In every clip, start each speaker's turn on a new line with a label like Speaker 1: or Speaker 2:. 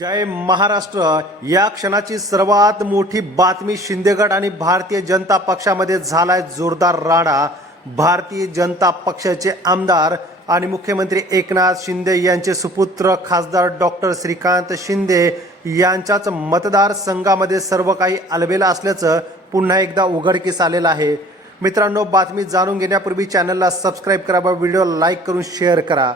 Speaker 1: जय महाराष्ट्र. या क्षणाची सर्वात मोठी बातमी शिंदेगड आणि भारतीय जनता पक्षामध्ये झालाय जोरदार राडा. भारतीय जनता पक्षाचे आमदार आणि मुख्यमंत्री एकनाथ शिंदे यांचे सुपुत्र खासदार डॉक्टर श्रीकांत शिंदे यांच्याच मतदारसंघामध्ये सर्व काही अलबेला असल्याचं पुन्हा एकदा उघडकीस आलेलं आहे. मित्रांनो बातमी जाणून घेण्यापूर्वी चॅनलला सबस्क्राईब करा व व्हिडिओ लाईक करून शेअर करा.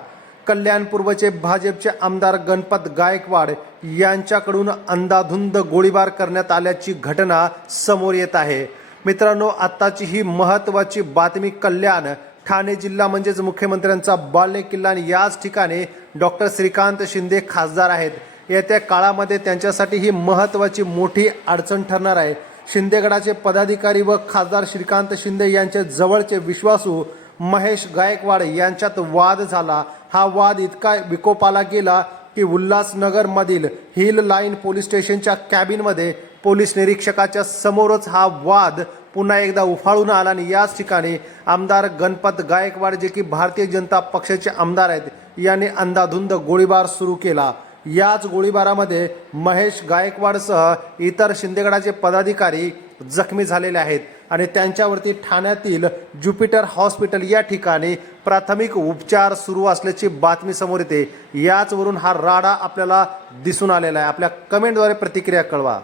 Speaker 1: कल्याण पूर्वचे भाजपचे आमदार गणपत गायकवाड यांच्याकडून अंधाधुंद गोळीबार करण्यात आल्याची घटना समोर येत आहे. मित्रांनो आत्ताची ही महत्त्वाची बातमी कल्याण ठाणे जिल्हा म्हणजेच मुख्यमंत्र्यांचा बाले किल्ला आणि याच ठिकाणी डॉक्टर श्रीकांत शिंदे खासदार आहेत. येत्या काळामध्ये त्यांच्यासाठी ही महत्त्वाची मोठी अडचण ठरणार आहे. शिंदेगडाचे पदाधिकारी व खासदार श्रीकांत शिंदे यांचे जवळचे विश्वासू महेश गायकवाड यांच्यात वाद झाला. हा वाद इतका विकोपाला गेला की उल्हासनगरमधील हिल लाईन पोलीस स्टेशनच्या कॅबिनमध्ये पोलीस निरीक्षकाच्या समोरच हा वाद पुन्हा एकदा उफाळून आला आणि याच ठिकाणी आमदार गणपत गायकवाड जे की भारतीय जनता पक्षाचे आमदार आहेत यांनी अंधाधुंद गोळीबार सुरू केला. याच गोळीबारामध्ये महेश गायकवाडसह इतर शिंदेगडाचे पदाधिकारी जखमी झालेले आहेत. आणि त्यांच्यावरती ठाण्यातील ज्युपिटर हॉस्पिटल या ठिकाणी प्राथमिक उपचार सुरू असल्याची बातमी समोर येते. याचवरून हा राडा आपल्याला दिसून आलेला आहे. आपल्या कमेंटद्वारे प्रतिक्रिया कळवा.